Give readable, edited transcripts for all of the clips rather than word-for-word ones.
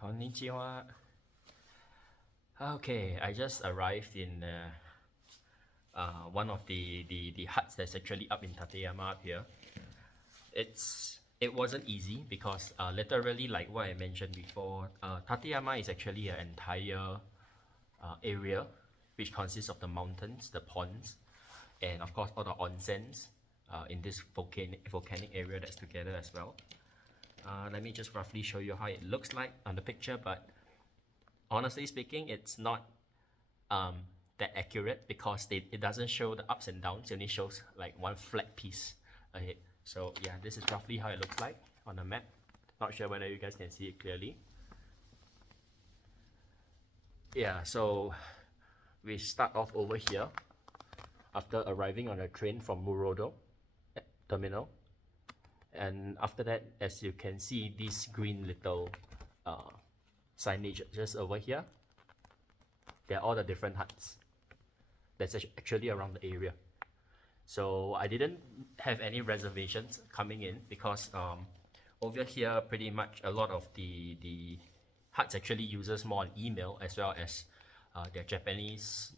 Konnichiwa. Okay, I just arrived in one of the huts that's actually up in Tateyama up here. It wasn't easy because literally like what I mentioned before, Tateyama is actually an entire area which consists of the mountains, the ponds, and of course all the onsens in this volcanic area that's together as well. Let me just roughly show you how it looks like on the picture, but honestly speaking, it's not that accurate because it doesn't show the ups and downs. It only shows like one flat piece ahead. So yeah, this is roughly how it looks like on the map. Not sure whether you guys can see it clearly. Yeah, so we start off over here after arriving on a train from Murodo terminal. And after that, as you can see, this green little signage just over here, they're all the different huts that's actually around the area. So I didn't have any reservations coming in because over here pretty much a lot of the huts actually uses more on email as well as their Japanese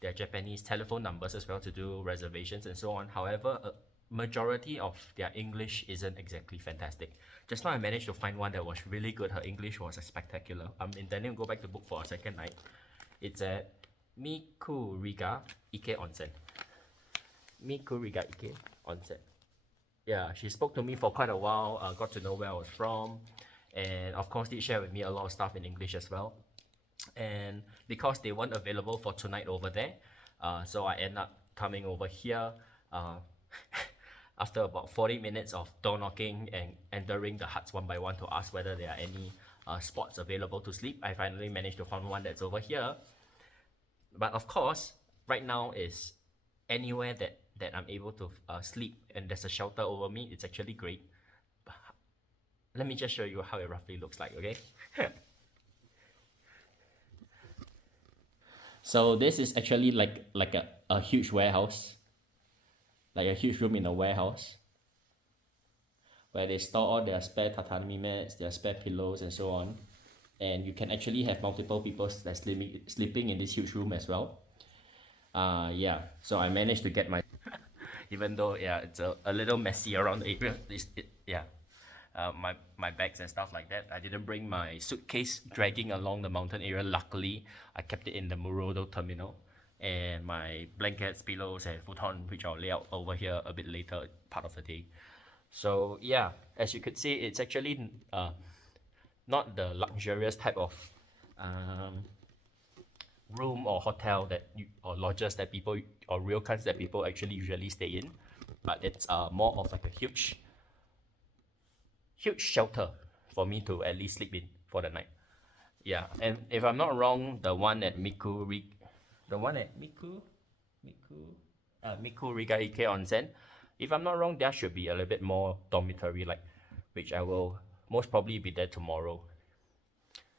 their Japanese telephone numbers as well to do reservations and so on. However, majority of their English isn't exactly fantastic. Just now I managed to find one that was really good. Her English was spectacular. I'm intending to go back to book for a second night. It's at Mikuriga Ike Onsen. Mikuriga Ike Onsen. Yeah, she spoke to me for quite a while, got to know where I was from, and of course did share with me a lot of stuff in English as well. And because they weren't available for tonight over there, so I end up coming over here after about 40 minutes of door knocking and entering the huts one by one to ask whether there are any spots available to sleep. I finally managed to find one that's over here. But of course, right now is anywhere that I'm able to sleep and there's a shelter over me, it's actually great. But let me just show you how it roughly looks like, okay? So this is actually like a huge warehouse, like a huge room in a warehouse where they store all their spare tatami mats, their spare pillows and so on. And you can actually have multiple people that's sleeping in this huge room as well. Yeah, so I managed to get my even though yeah, it's a little messy around the area. Yeah, my bags and stuff like that. I didn't bring my suitcase dragging along the mountain area. Luckily, I kept it in the Murodo terminal. And my blankets, pillows, and futon, which I'll lay out over here a bit later, part of the day. So yeah, as you could see, it's actually not the luxurious type of room or hotel or lodges that people or ryokans that people actually usually stay in, but it's more of like a huge shelter for me to at least sleep in for the night. Yeah, and if I'm not wrong, the one at Mikuriga Ike Onsen, if I'm not wrong, there should be a little bit more dormitory like, which I will most probably be there tomorrow.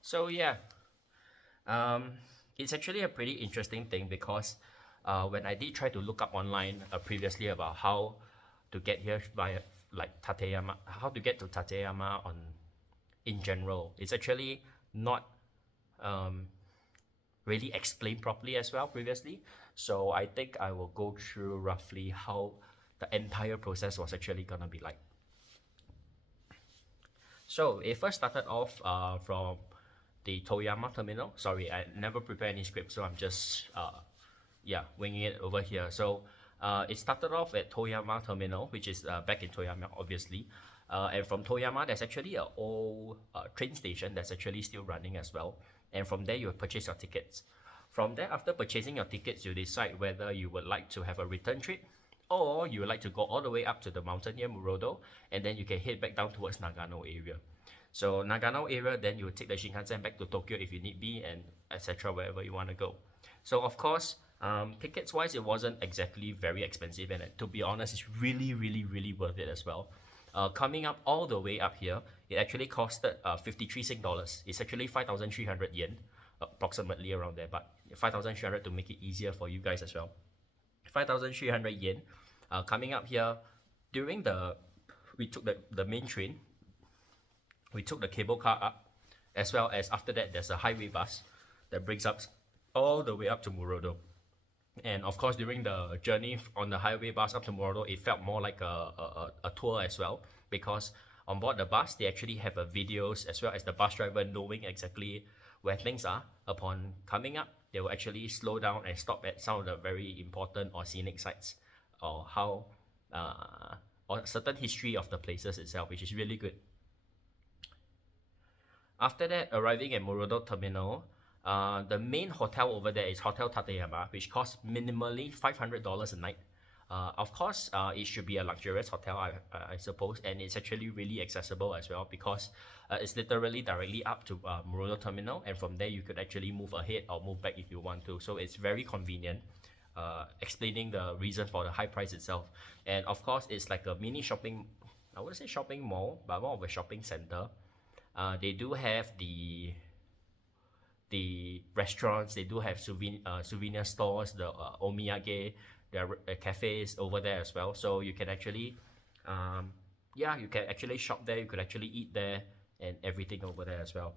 So yeah, it's actually a pretty interesting thing because when I did try to look up online previously about how to get here via like Tateyama, how to get to Tateyama in general, it's actually not really explained properly as well previously. So I think I will go through roughly how the entire process was actually gonna be like. So it first started off from the Toyama terminal. Sorry, I never prepared any script, so I'm just yeah, winging it over here. So it started off at Toyama terminal, which is back in Toyama, obviously. And from Toyama, there's actually an old train station that's actually still running as well. And from there, you will purchase your tickets. From there, after purchasing your tickets, you decide whether you would like to have a return trip or you would like to go all the way up to the mountain near Murodo, and then you can head back down towards Nagano area. So Nagano area, then you will take the Shinkansen back to Tokyo if you need be, and etc. wherever you want to go. So of course, tickets wise, it wasn't exactly very expensive, and to be honest, it's really worth it as well. Coming up all the way up here, it actually costed 53 Sing dollars. It's actually 5,300 yen, approximately around there, but 5,300 to make it easier for you guys as well. 5,300 yen. Coming up here, we took the main train We took the cable car up, as well as after that there's a highway bus that brings us all the way up to Murodo. And of course, during the journey on the highway bus up to Murodo, it felt more like a tour as well, because on board the bus, they actually have a videos as well as the bus driver knowing exactly where things are. Upon coming up, they will actually slow down and stop at some of the very important or scenic sites, or how or certain history of the places itself, which is really good. After that, arriving at Murodo Terminal, the main hotel over there is Hotel Tateyama, which costs minimally $500 a night. Of course, it should be a luxurious hotel, I suppose, and it's actually really accessible as well, because it's literally directly up to Murodo Terminal, and from there you could actually move ahead or move back if you want to. So it's very convenient, explaining the reason for the high price itself. And of course, it's like a mini shopping, I wouldn't say shopping mall, but more of a shopping center. They do have the restaurants, they do have souvenir stores, the omiyage, there are cafes over there as well. So you can actually, yeah, you can actually shop there, you could actually eat there and everything over there as well.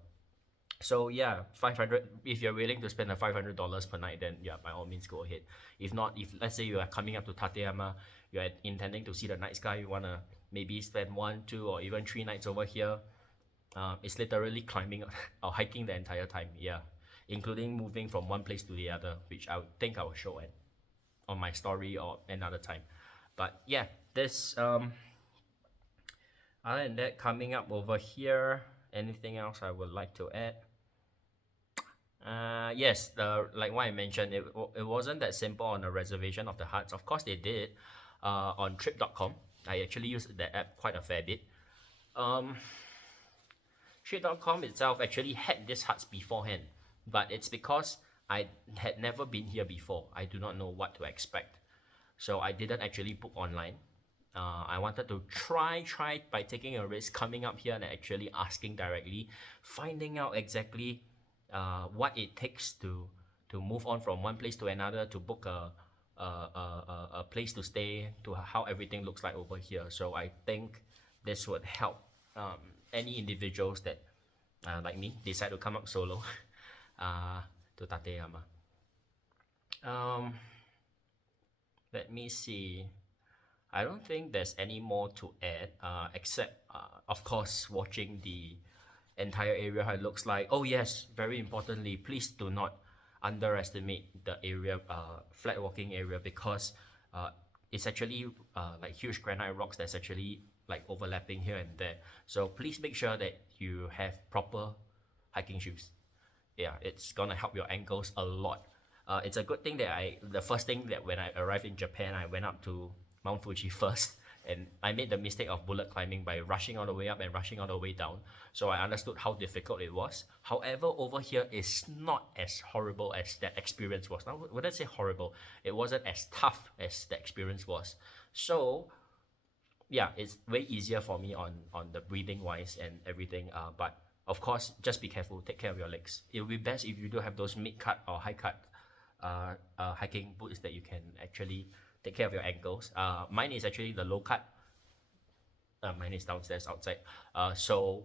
So yeah, 500, if you're willing to spend the $500 per night, then yeah, by all means go ahead. If not, if let's say you are coming up to Tateyama, you're intending to see the night sky, you want to maybe spend 1, 2, or even 3 nights over here, it's literally climbing or hiking the entire time, yeah, including moving from one place to the other, which I would think I will show it on my story or another time. But yeah, this other than that, coming up over here, anything else I would like to add? Yes, like what I mentioned, it wasn't that simple on the reservation of the huts. Of course, they did on trip.com. I actually used the app quite a fair bit. Trip.com itself actually had these huts beforehand, but it's because I had never been here before. I do not know what to expect, so I didn't actually book online. I wanted to try by taking a risk, coming up here and actually asking directly, finding out exactly what it takes to move on from one place to another, to book a place to stay, to how everything looks like over here. So I think this would help any individuals that like me decide to come up solo to Tateyama. Let me see. I don't think there's any more to add, except of course watching the entire area how it looks like. Oh yes, very importantly, please do not underestimate the area, flat walking area, because it's actually like huge granite rocks that's actually like overlapping here and there. So please make sure that you have proper hiking shoes. Yeah, it's gonna help your ankles a lot. It's a good thing that the first thing that when I arrived in Japan, I went up to Mount Fuji first, and I made the mistake of bullet climbing by rushing all the way up and rushing all the way down. So I understood how difficult it was. However, over here is not as horrible as that experience was. Now, when I say horrible, it wasn't as tough as the experience was. So yeah, it's way easier for me on the breathing wise and everything. But of course, just be careful, take care of your legs. It will be best if you do have those mid-cut or high-cut hiking boots that you can actually take care of your ankles. Mine is actually the low cut. Mine is downstairs outside. So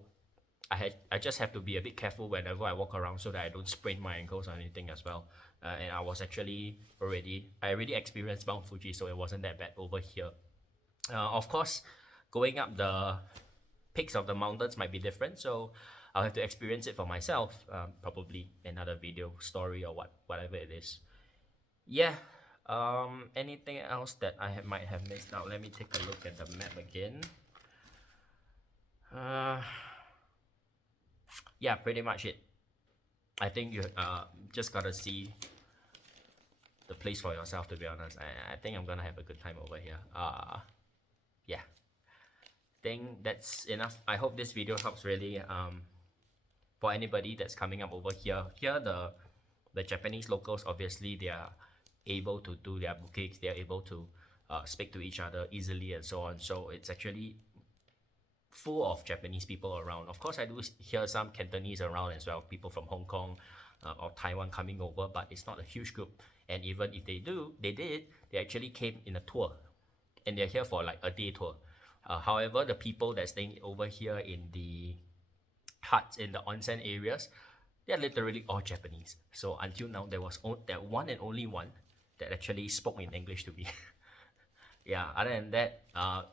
I just have to be a bit careful whenever I walk around, so that I don't sprain my ankles or anything as well. And I was actually I already experienced Mount Fuji, so it wasn't that bad over here. Of course, going up the peaks of the mountains might be different, so I'll have to experience it for myself. Probably another video story or whatever it is. Yeah. Anything else that I might have missed out? Let me take a look at the map again. Yeah, pretty much it. I think you just gotta see the place for yourself, to be honest. I think I'm gonna have a good time over here. Yeah, think that's enough. I hope this video helps really for anybody that's coming up over here. Here the Japanese locals, obviously they are able to do their bookings, they are able to speak to each other easily and so on. So it's actually full of Japanese people around. Of course, I do hear some Cantonese around as well, people from Hong Kong or Taiwan coming over, but it's not a huge group. And even if they actually came in a tour, and they're here for like a day tour. However, the people that's staying over here in the huts in the onsen areas, they're literally all Japanese. So until now, there was that one and only one that actually spoke in English to me. Yeah, other than that,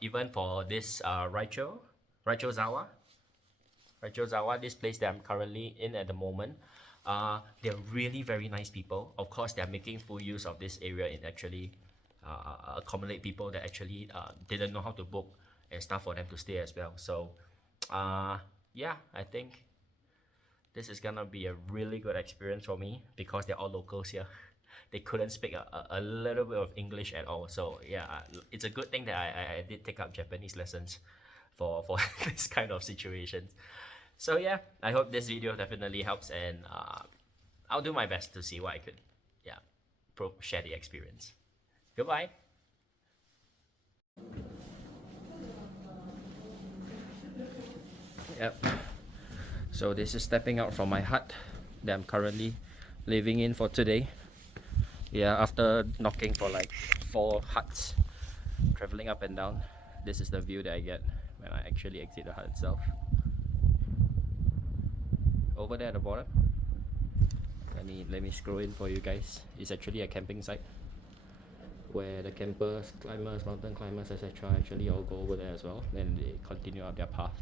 even for this Raichozawa, this place that I'm currently in at the moment, they're really very nice people. Of course, they're making full use of this area in actually accommodate people that actually didn't know how to book and stuff for them to stay as well. So, yeah, I think this is gonna be a really good experience for me because they're all locals here. They couldn't speak a little bit of English at all. So yeah, it's a good thing that I did take up Japanese lessons for this kind of situations. So yeah, I hope this video definitely helps, and I'll do my best to see what I could, yeah, share the experience. Goodbye. Yep. So this is stepping out from my hut that I'm currently living in for today. Yeah, after knocking for like 4 huts, traveling up and down, this is the view that I get when I actually exit the hut itself. Over there at the bottom, let me scroll in for you guys. It's actually a camping site where the campers, climbers, mountain climbers, etc. actually all go over there as well. Then they continue up their path.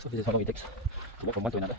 So this is how long it takes to walk from one to another.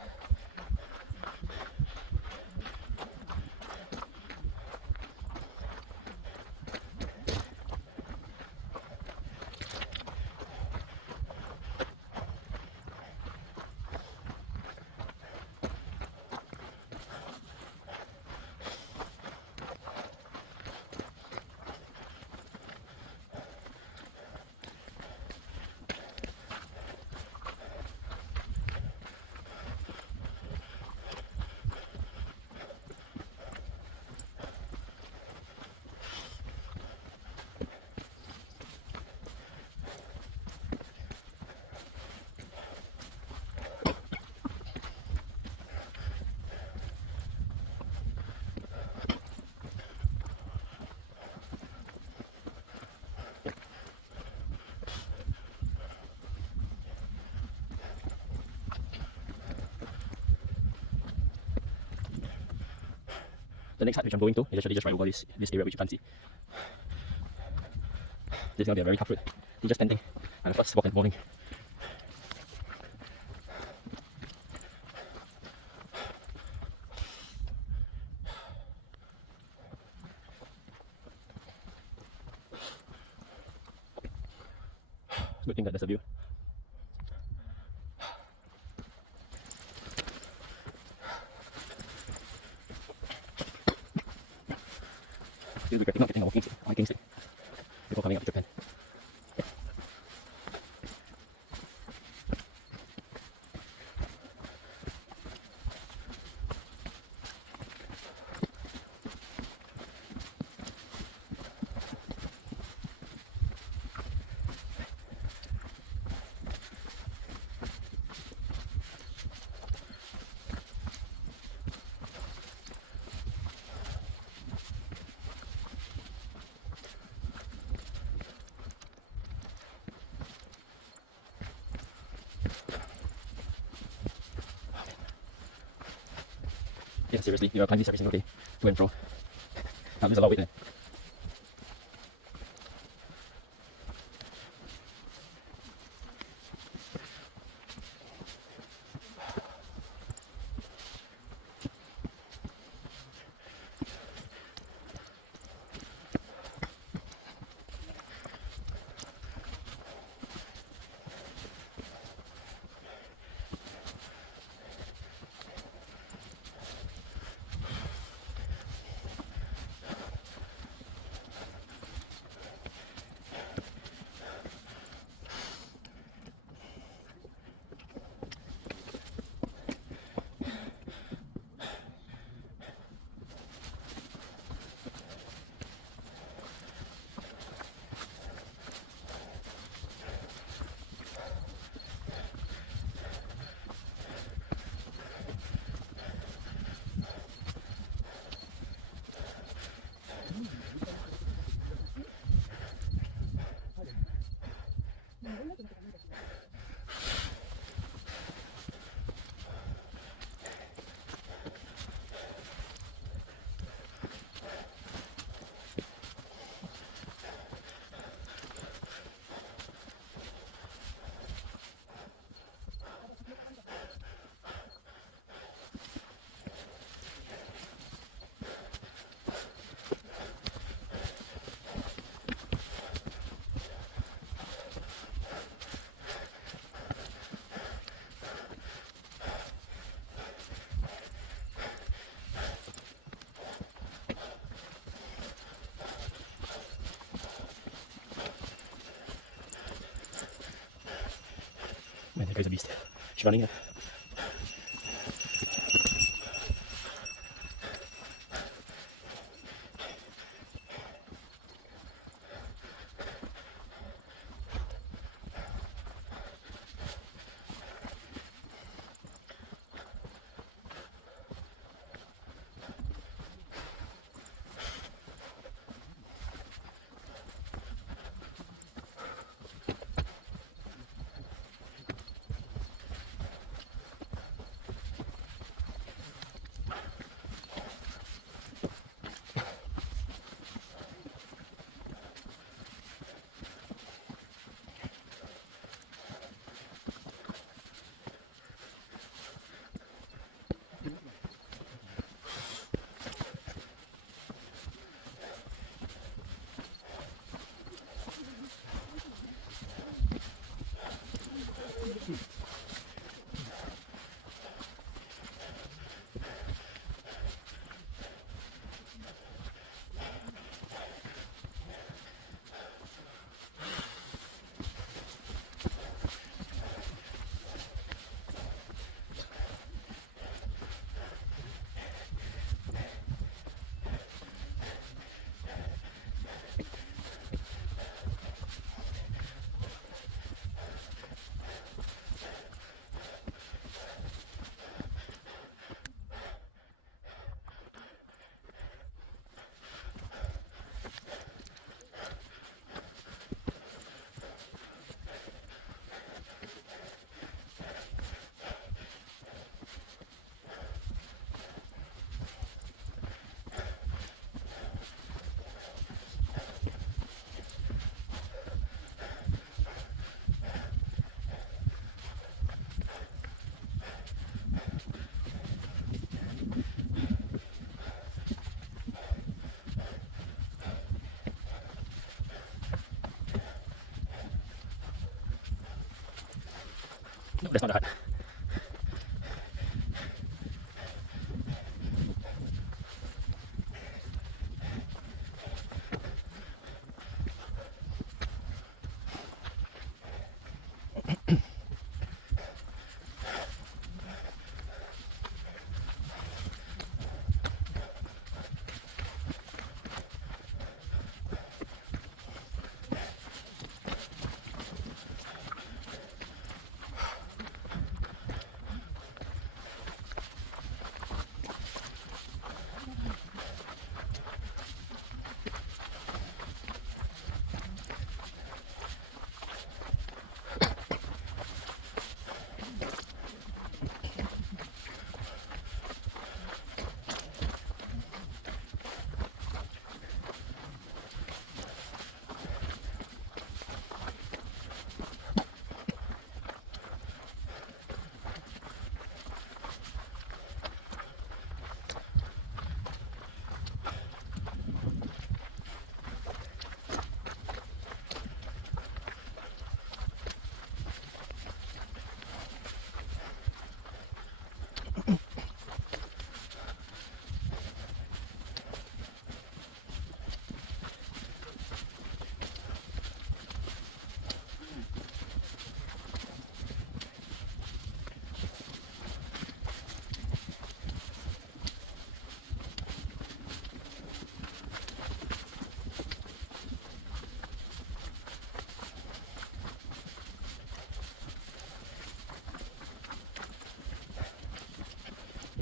The next hut which I'm going to is actually just right over this area which you can't see. This is going to be a very tough route. It's just standing on the first walk in the morning. Good thing that there's a view. Still regretting not getting a walking stick before coming up to Japan. Yeah, seriously, you are climbing this every single day, to and fro. There's a lot of weight there. Man, that guy's a beast. She's running. That's not the hut.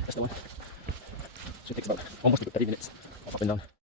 That's the one. So it takes about almost 30 minutes of up and down.